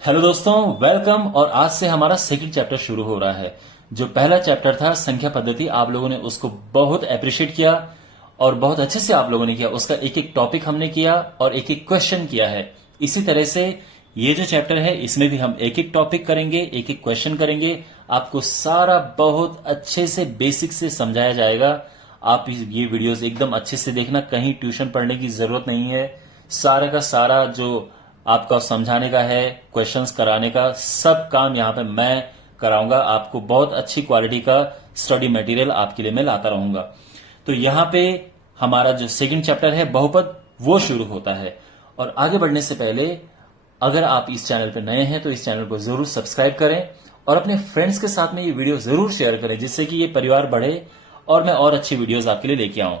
Hello दोस्तों, welcome. और आज से हमारा सेकंड चैप्टर शुरू हो रहा है। जो पहला चैप्टर था संख्या पद्धति, आप लोगों ने उसको बहुत अप्रिशिएट किया और बहुत अच्छे से आप लोगों ने किया। उसका एक एक टॉपिक हमने किया और एक एक क्वेश्चन किया है। इसी तरह से ये जो चैप्टर है इसमें भी हम एक एक टॉपिक करेंगे, एक एक क्वेश्चन करेंगे। आपको सारा बहुत अच्छे से बेसिक से समझाया जाएगा। आप ये वीडियोस एकदम अच्छे से देखना, कहीं ट्यूशन पढ़ने की जरूरत नहीं है। सारे का सारा जो आपका समझाने का है, क्वेश्चंस कराने का, सब काम यहाँ पे मैं कराऊंगा। आपको बहुत अच्छी क्वालिटी का स्टडी मटेरियल आपके लिए मैं लाता रहूंगा। तो यहाँ पे हमारा जो सेकंड चैप्टर है बहुपद, वो शुरू होता है। और आगे बढ़ने से पहले अगर आप इस चैनल पर नए हैं तो इस चैनल को जरूर सब्सक्राइब करें और अपने फ्रेंड्स के साथ में ये वीडियो जरूर शेयर करें, जिससे कि ये परिवार बढ़े और मैं और अच्छी वीडियोस आपके लिए लेके आऊं।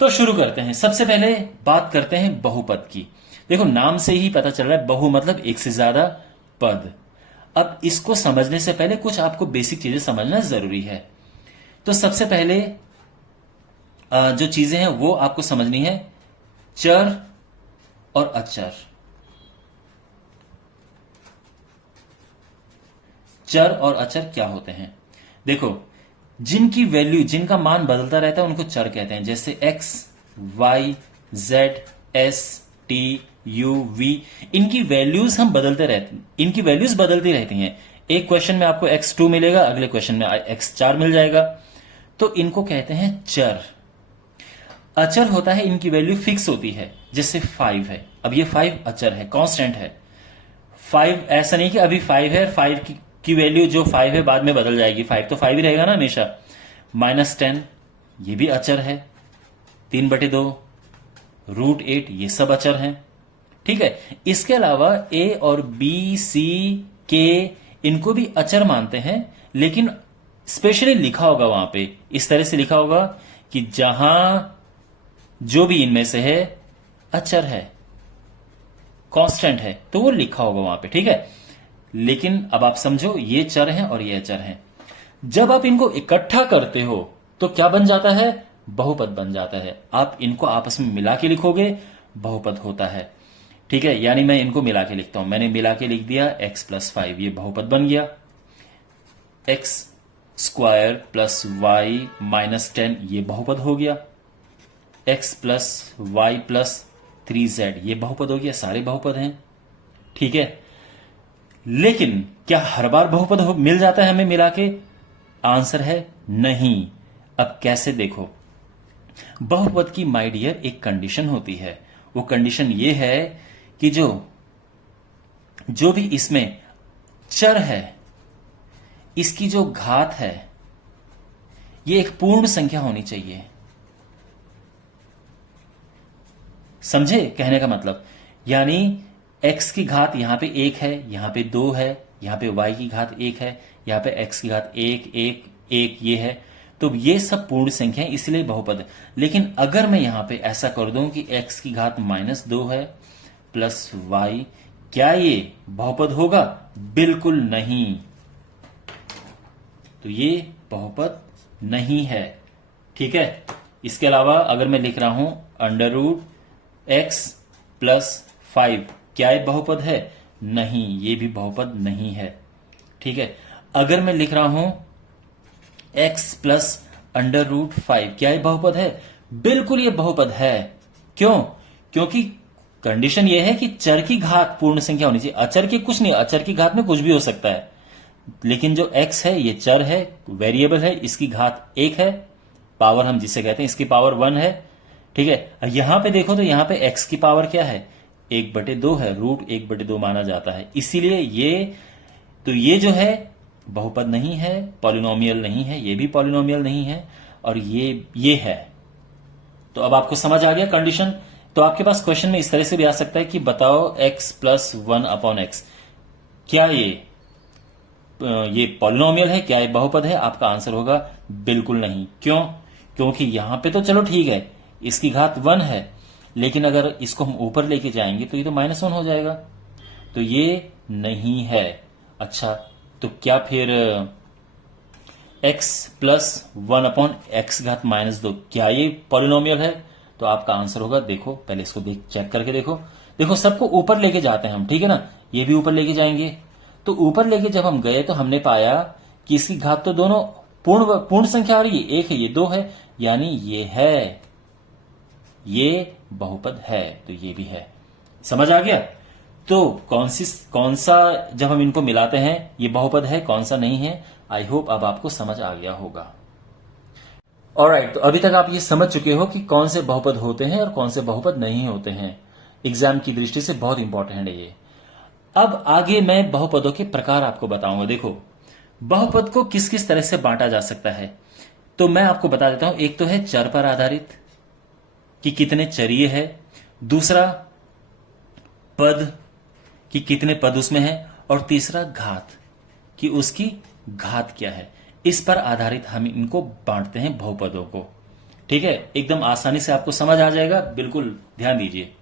तो शुरू करते हैं। सबसे पहले बात करते हैं बहुपद की। देखो, नाम से ही पता चल रहा है बहु मतलब एक से ज्यादा पद। अब इसको समझने से पहले कुछ आपको बेसिक चीजें समझना जरूरी है। तो सबसे पहले जो चीजें हैं वो आपको समझनी है, चर और अचर। चर और अचर क्या होते हैं? देखो, जिनकी वैल्यू, जिनका मान बदलता रहता है उनको चर कहते हैं। जैसे x, y, z, s, t, u, v, इनकी वैल्यूज हम बदलते रहते हैं, इनकी वैल्यूज बदलती रहती हैं। एक क्वेश्चन में आपको x2 मिलेगा, अगले क्वेश्चन में x4 मिल जाएगा। तो इनको कहते हैं चर। अचर होता है इनकी वैल्यू फिक्स होती है, जैसे 5 है। अब ये 5 अचर है, कांस्टेंट है। 5 ऐसा नहीं कि अभी 5 है, 5 की वैल्यू जो 5 है बाद में बदल जाएगी। 5 तो 5 ही रहेगा ना हमेशा। -10 ये भी अचर है। 3/2, √8 ये सब अचर हैं। ठीक है। इसके अलावा a और b, c, k इनको भी अचर मानते हैं, लेकिन स्पेशली लिखा होगा वहां पे, इस तरह से लिखा होगा कि जहां जो भी इनमें से है अचर है, कांस्टेंट है, तो वो लिखा होगा वहां पे। ठीक है। लेकिन अब आप समझो, ये चर हैं और ये अचर हैं। जब आप इनको इकट्ठा करते हो तो क्या बन जाता है? बहुपद बन जाता है। आप इनको आपस में मिला के लिखोगे, बहुपद होता है। ठीक है। यानी मैं इनको मिला के लिखता हूं। मैंने मिला के लिख दिया x+5, ये बहुपद बन गया। x² + y - 10 ये बहुपद हो गया। x + y + 3z ये बहुपद हो गया। सारे बहुपद हैं। ठीक है। लेकिन क्या हर बार बहुपद मिल जाता है हमें मिला के? आंसर है नहीं। अब कैसे? देखो, बहुपद की माय डियर एक कंडीशन होती है। वो कंडीशन ये है कि जो भी इसमें चर है, इसकी जो घात है, ये एक पूर्ण संख्या होनी चाहिए। समझे कहने का मतलब? यानी x की घात यहां पे 1 है, यहां पे 2 है, यहां पे y की घात 1 है, यहां पे x की घात 1, 1, 1 ये है। तो ये सब पूर्ण संख्या है, इसलिए बहुपद। लेकिन अगर मैं यहां पे ऐसा कर दूं कि x की घात -2 है प्लस y, क्या ये बहुपद होगा? बिल्कुल नहीं। तो ये बहुपद नहीं है। ठीक है। इसके अलावा अगर मैं लिख रहा हूं √x + 5, क्या ये बहुपद है? नहीं, ये भी बहुपद नहीं है। ठीक है। अगर मैं लिख रहा हूं x + √5, क्या ये बहुपद है? बिल्कुल ये बहुपद है। क्यों? क्योंकि कंडीशन ये है कि चर की घात पूर्ण संख्या होनी चाहिए। अचर की कुछ नहीं, अचर की घात में कुछ भी हो सकता है। लेकिन जो x है ये चर है, वेरिएबल है, इसकी घात 1 है, पावर हम जिसे कहते हैं, इसकी पावर 1 है। ठीक है। यहां पे देखो तो यहां पे x की पावर क्या है? 1/2 है, √1/2 माना जाता है। इसीलिए ये जो है बहुपद नहीं है, पॉलिनोमियल नहीं है, ये भी पॉलिनोमियल नहीं है, और ये है। तो अब आपको समझ आ गया कंडीशन। तो आपके पास क्वेश्चन में इस तरह से भी आ सकता है कि बताओ x + 1/x, क्या ये पॉलिनोमियल है? क्या ये बहुपद है? आपका आंसर होगा बिल्कुल नहीं। क्यों? क्योंकि यहां पे तो चलो ठीक है, इसकी घात 1 है, लेकिन अगर इसको हम ऊपर लेके जाएंगे तो ये तो -1 हो जाएगा। तो ये नहीं है। अच्छा, तो क्या फिर x + 1/x⁻², क्या ये पॉलिनोमियल है? तो आपका आंसर होगा, देखो पहले इसको चेक करके देखो। देखो, सबको ऊपर लेके जाते हैं हम, ठीक है ना। ये भी ऊपर लेके जाएंगे। तो ऊपर लेके जब हम गए तो हमने पाया कि इसकी घात तो दोनों पूर्ण संख्या आ रही है, एक है ये, दो है, यानी ये है, ये बहुपद है, तो ये भी है। समझ आ गया? तो कौन सा जब हम इनको मिलाते हैं ये बहुपद है, कौन सा नहीं है। आई होप अब आपको समझ आ गया होगा। ऑलराइट, तो अभी तक आप ये समझ चुके हो कि कौन से बहुपद होते हैं और कौन से बहुपद नहीं होते हैं। एग्जाम की दृष्टि से बहुत इंपॉर्टेंट है ये। अब आगे मैं बहुपदों के प्रकार आपको बताऊंगा। देखो, बहुपद को किस किस तरह से बांटा जा सकता है, तो मैं आपको बता देता हूं। एक तो है चर पर आधारित कि कितने चरीय है, दूसरा पद कि कितने पद उसमें है, और तीसरा घात कि उसकी घात क्या है। इस पर आधारित हम इनको बांटते हैं बहुपदों को। ठीक है, एकदम आसानी से आपको समझ आ जाएगा, बिल्कुल ध्यान दीजिए।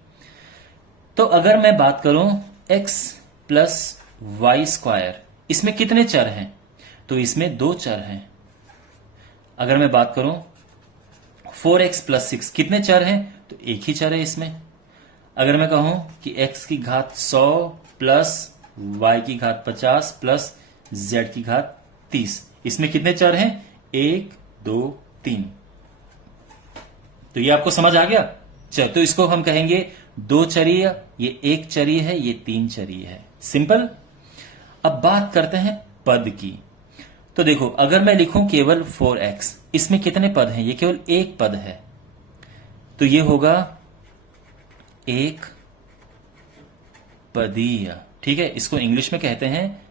तो अगर मैं बात करूं x प्लस वाई स्क्वायर, इसमें कितने चर हैं, तो इसमें 2 चर हैं। अगर मैं बात करूं 4x प्लस 6, कितने चर हैं, तो एक ही चर है इसमें। अगर मैं कहूं कि x की घात 100 प्लस y की घात 50 प्लस z की घात 30, इसमें कितने चर हैं, 1 2 3। तो ये आपको समझ आ गया। चल, तो इसको हम कहेंगे 2 चरीय, ये 1 चरीय है, ये 3 चरीय है। सिंपल। अब बात करते हैं पद की। तो देखो, अगर मैं लिखूं केवल 4x, इसमें कितने पद हैं, ये केवल एक पद है, तो ये होगा एक पदीय। ठीक है, इसको इंग्लिश में कहते हैं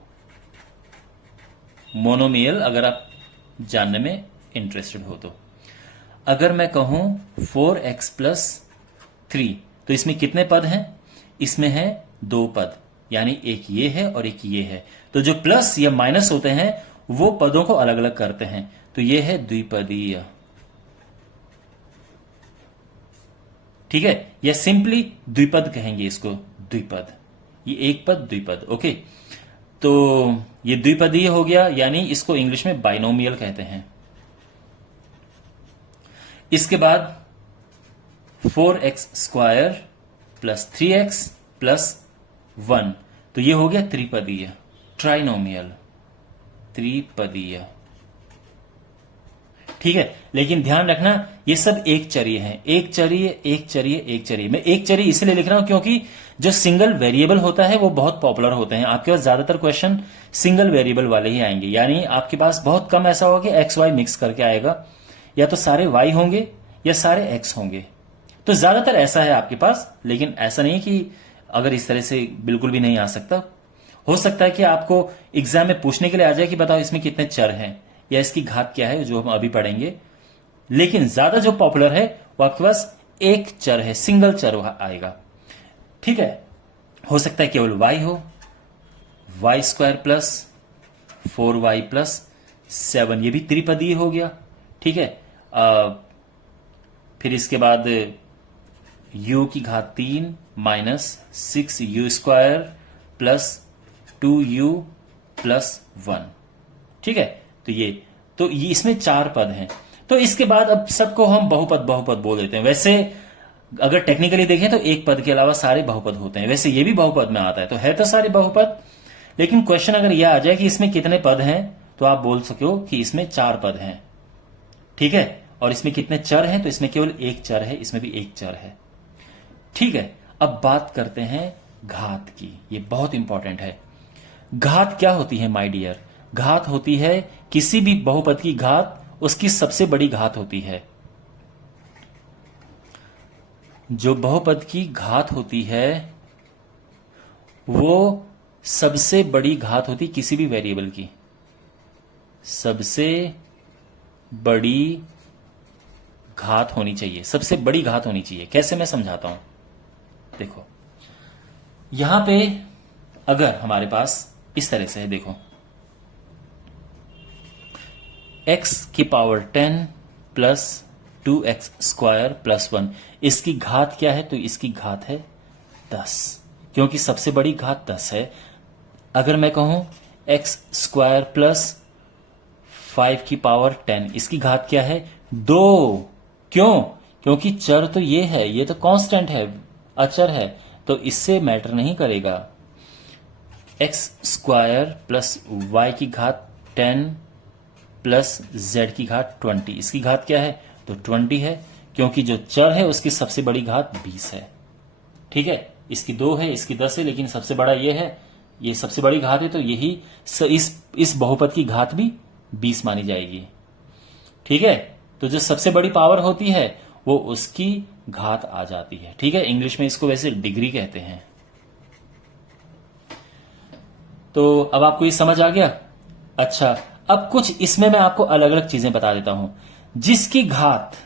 मोनोमियल, अगर आप जानने में इंटरेस्टेड हो तो। अगर मैं कहूं 4x प्लस 3, तो इसमें कितने पद हैं, इसमें है 2 पद, यानी एक ये है और एक ये है। तो जो प्लस या माइनस होते हैं वो पदों को अलग अलग करते हैं, तो ये है द्विपदीय। ठीक है, या सिंपली द्विपद कहेंगे इसको, द्विपद। ये एक पद द्विपद। ओके, तो ये द्विपदीय हो गया, यानी इसको इंग्लिश में बाइनोमियल कहते हैं। इसके बाद 4x square plus 3x plus 1, तो ये हो गया त्रिपदीय, ट्राइनोमियल, त्रिपदीय। ठीक है, लेकिन ध्यान रखना ये सब एक चरीय हैं, एक चरीय एक चरीय एक चरीय। मैं एक चरीय इसलिए लिख रहा हूं क्योंकि जो सिंगल वेरिएबल होता है वो बहुत पॉपुलर होते हैं। आपके पास ज्यादातर क्वेश्चन सिंगल वेरिएबल वाले ही आएंगे, यानी आपके पास बहुत कम ऐसा होगा कि एक्स वाई मिक्स करके आएगा, या तो सारे वाई होंगे या सारे एक्स होंगे। तो ज्यादातर ऐसा है आपके पास, लेकिन ऐसा नहीं कि अगर इस तरह से बिल्कुल भी नहीं आ सकता। हो सकता है कि आपको एग्जाम में पूछने के लिए आ जाए कि बताओ इसमें कितने चर हैं या इसकी घात क्या है, जो हम अभी पढ़ेंगे। लेकिन ज्यादा जो पॉपुलर है वो आपके पास एक चर है, सिंगल चर आएगा। ठीक है, हो सकता है केवल y हो, Y square plus 4y plus 7, ये भी त्रिपदीय हो गया। ठीक है, फिर इसके बाद u की घात 3 minus 6u square plus 2u plus 1। ठीक है, तो ये इसमें 4 पद हैं। तो इसके बाद अब सबको हम बहुपद बोल देते हैं। वैसे अगर टेक्निकली देखें तो एक पद के अलावा सारे बहुपद होते हैं, वैसे ये भी बहुपद में आता है, तो है तो सारे बहुपद। लेकिन क्वेश्चन अगर यह आ जाए कि इसमें कितने पद हैं, तो आप बोल सको कि इसमें 4 पद हैं। ठीक है, और इसमें कितने चर हैं, तो इसमें केवल एक चर है, इसमें भी एक चर है। ठीक है, अब बात करते हैं घात की। ये बहुत इंपॉर्टेंट है। घात क्या होती है माय डियर? घात होती है किसी भी बहुपद की घात, उसकी सबसे बड़ी घात होती है। जो बहुपद की घात होती है वो सबसे बड़ी घात होती किसी भी वेरिएबल की, सबसे बड़ी घात होनी चाहिए, सबसे बड़ी घात होनी चाहिए। कैसे, मैं समझाता हूं। देखो, यहां पे अगर हमारे पास इस तरह से है, देखो x की power 10 plus 2x square plus 1, इसकी घात क्या है, तो इसकी घात है 10, क्योंकि सबसे बड़ी घात 10 है। अगर मैं कहूं x स्क्वायर प्लस 5 की पावर 10, इसकी घात क्या है, 2। क्यों? क्योंकि चर तो ये है, ये तो कांस्टेंट है, अचर है, तो इससे मैटर नहीं करेगा। एक्स स्क्वायर प्लस वाई की घात 10 प्लस जेड की घात 20, इसकी घात क्या है? तो 20 है, क्योंकि जो चर है उसकी सबसे बड़ी घात 20 है। ठीक है, इसकी 2 है, इसकी 10 है, लेकिन सबसे बड़ा ये है, ये सबसे बड़ी घात है, तो यही इस बहुपद की घात भी 20 मानी जाएगी। ठीक है, तो जो सबसे बड़ी पावर होती है वो उसकी घात आ जाती है। ठीक है, इंग्लिश में इसको वैसे डिग्री कहते हैं। तो अब आपको ये समझ आ गया? अच्छा, अब कुछ इसमें मैं आपको अलग अलग चीजें बता देता हूं। जिसकी घात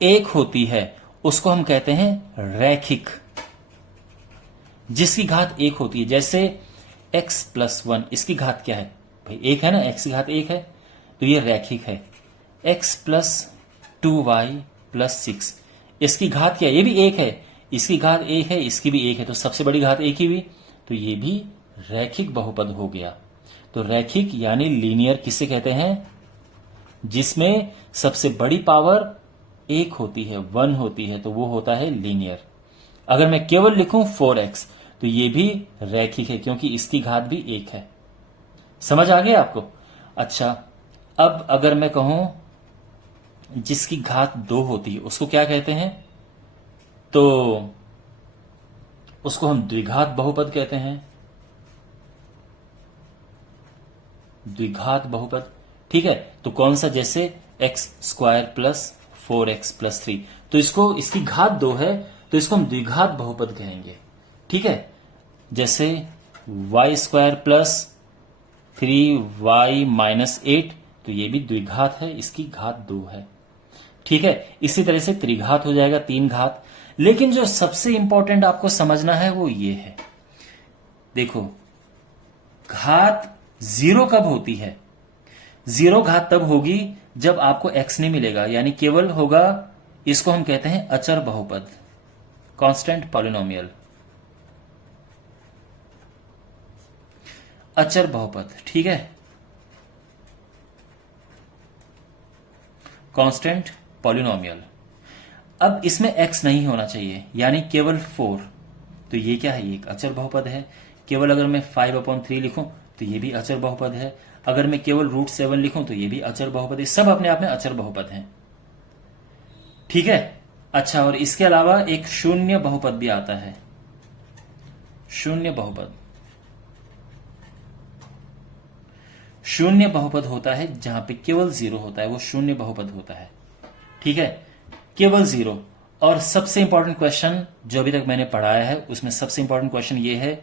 1 होती है उसको हम कहते हैं रैखिक। जिसकी घात 1 होती है, जैसे x प्लस 1, इसकी घात क्या है भाई? 1 है ना, x की घात 1 है, तो ये रैखिक है। x प्लस 2y प्लस 6, इसकी घात क्या है? ये भी 1 है, इसकी घात 1 है, इसकी भी 1 है, तो सबसे बड़ी घात 1 ही हुई, तो ये भी रैखिक बहुपद हो गया। तो रैखिक यानी लीनियर किसे कहते हैं? जिसमें सबसे बड़ी पावर 1 होती है, 1 होती है, तो वो होता है लीनियर। अगर मैं केवल लिखूं 4x, तो ये भी रैखिक है, क्योंकि इसकी घात भी 1 है। समझ आ गया आपको? अच्छा, अब अगर मैं कहूं जिसकी घात 2 होती है उसको क्या कहते हैं? तो उसको हम द्विघात बहुपद कहते हैं। द्विघात बहुपद, ठीक है। तो कौन सा? जैसे x square plus 4x plus 3, तो इसको, इसकी घात 2 है, तो इसको हम द्विघात बहुपद कहेंगे। ठीक है, जैसे Y square plus 3y minus 8, तो ये भी द्विघात है, इसकी घात 2 है। ठीक है, इसी तरह से त्रिघात हो जाएगा, 3 घात। लेकिन जो सबसे इंपॉर्टेंट आपको समझना है वो ये है, देखो घात 0 कब होती है? 0 घात तब होगी जब आपको x नहीं मिलेगा, यानी केवल होगा, इसको हम कहते हैं अचर बहुपद, कांस्टेंट पॉलिनोमियल, अचर बहुपद। ठीक है, कांस्टेंट पॉलिनोमियल। अब इसमें x नहीं होना चाहिए, यानी केवल 4, तो ये क्या है? ये एक अचर बहुपद है। केवल अगर मैं 5/3 लिखूं तो ये भी अचर बहुपद है। अगर मैं केवल √7 लिखूं तो ये भी अचर बहुपद है। सब अपने आप में अचर बहुपद हैं। ठीक है, अच्छा, और इसके अलावा एक शून्य बहुपद भी आता है। शून्य बहुपद, शून्य बहुपद होता है जहां पे केवल 0 होता है, वो शून्य बहुपद होता है। ठीक है, केवल 0। और सबसे इंपॉर्टेंट क्वेश्चन जो अभी तक मैंने पढ़ाया है उसमें सबसे इंपॉर्टेंट क्वेश्चन ये है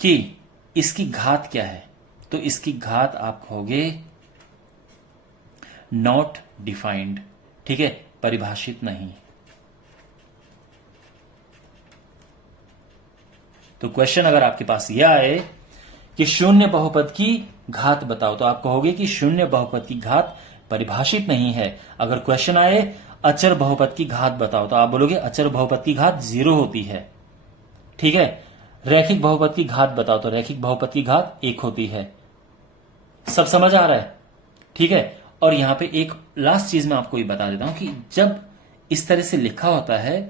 कि इसकी घात क्या है? तो इसकी घात आप कहोगे नॉट डिफाइंड। ठीक है, परिभाषित नहीं। तो क्वेश्चन अगर आपके पास यह आए कि शून्य बहुपद की घात बताओ, तो आप कहोगे कि शून्य बहुपद की घात परिभाषित नहीं है। अगर क्वेश्चन आए अचर बहुपद की घात बताओ, तो आप बोलोगे अचर बहुपद की घात 0 होती है। ठीक है, रैखिक बहुपद की घात बताओ, तो रैखिक बहुपद की घात 1 होती है। सब समझ आ रहा है? ठीक है, और यहां पे एक लास्ट चीज मैं आपको ये बता देता हूं कि जब इस तरह से लिखा होता है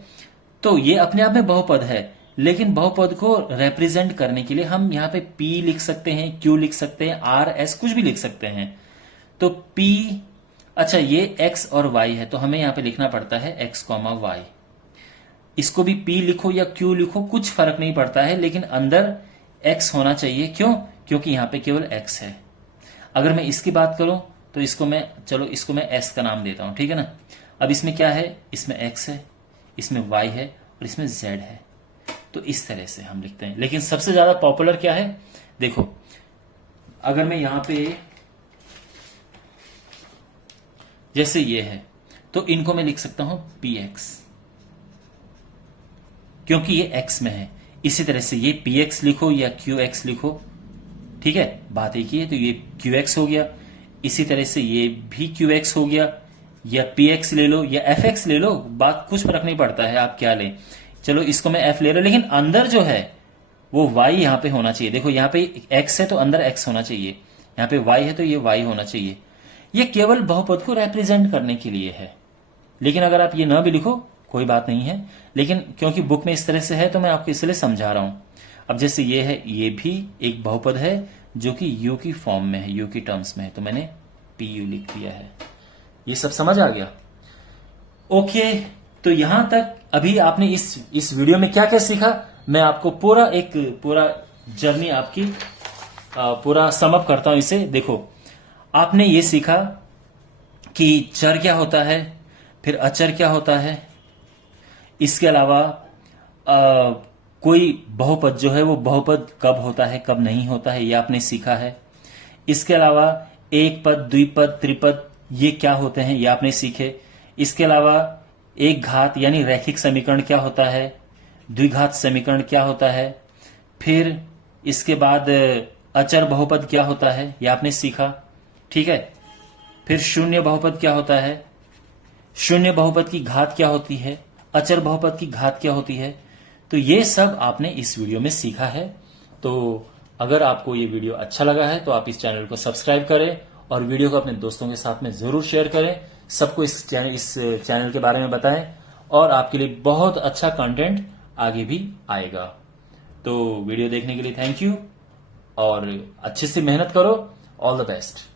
तो ये अपने आप में बहुपद है, लेकिन बहुपद को रिप्रेजेंट करने के लिए हम यहां पे p लिख सकते हैं, q लिख सकते हैं, r, s कुछ भी लिख सकते हैं। तो p, अच्छा ये x और y है, तो हमें यहां पे लिखना पड़ता है x, y। इसको भी p लिखो या q लिखो, कुछ फर्क नहीं पड़ता है, लेकिन अंदर x होना चाहिए। क्यों? क्योंकि यहां पे केवल x है। अगर मैं इसकी बात करूं तो इसको मैं, चलो इसको मैं s का नाम देता हूं, ठीक है ना। अब इसमें क्या है? इसमें x है, इसमें y है और इसमें z है। तो इस तरह से हम लिखते हैं। लेकिन सबसे ज्यादा पॉपुलर क्या है? देखो, अगर मैं यहां पे जैसे ये है, तो इनको मैं लिख सकता हूं px, क्योंकि ये x में है। इसी तरह से ये px लिखो या qx लिखो, ठीक है, बात एक ही है। तो ये qx हो गया, इसी तरह से ये भी qx हो गया, या px ले लो या fx ले लो, बात कुछ फर्क नहीं पड़ता है आप क्या लें। चलो इसको मैं f ले रहा हूं, लेकिन अंदर जो है वो y यहां पे होना चाहिए। देखो यहां पे x है तो अंदर x होना चाहिए, यहां पे y है तो ये y होना चाहिए। ये केवल बहुपद को रिप्रेजेंट करने के लिए है, लेकिन अगर आप ये ना भी लिखो कोई बात नहीं है, लेकिन क्योंकि बुक में इस तरह से है तो मैं आपको इसलिए समझा रहा हूं। अब जैसे ये है, ये भी एक बहुपद है जो कि यू की फॉर्म में है, यू की टर्म्स में है, तो मैंने पी यू लिख दिया है। ये सब समझ आ गया? ओके, तो यहां तक अभी आपने इस वीडियो में क्या क्या सीखा, मैं आपको पूरा जर्नी आपकी पूरा समअप करता हूं इसे। देखो, आपने ये सीखा कि चर क्या होता है, फिर अचर क्या होता है, इसके अलावा कोई बहुपद जो है वो बहुपद कब होता है कब नहीं होता है, ये आपने सीखा है। इसके अलावा एक पद, द्विपद, त्रिपद ये क्या होते हैं ये आपने सीखे। इसके अलावा एक घात यानी रैखिक समीकरण क्या होता है, द्विघात समीकरण क्या होता है, फिर इसके बाद अचर बहुपद क्या होता है ये आपने सीखा, ठीक है। फिर शून्य बहुपद क्या होता है, शून्य बहुपद की घात क्या होती है, अचर बहुपद की घात क्या होती है, तो ये सब आपने इस वीडियो में सीखा है। तो अगर आपको ये वीडियो अच्छा लगा है तो आप इस चैनल को सब्सक्राइब करें और वीडियो को अपने दोस्तों के साथ में जरूर शेयर करें, सबको इस चैनल के बारे में बताएं और आपके लिए बहुत अच्छा कंटेंट आगे भी आएगा। तो वीडियो देखने के लिए थैंक यू और अच्छे से मेहनत करो। All the best.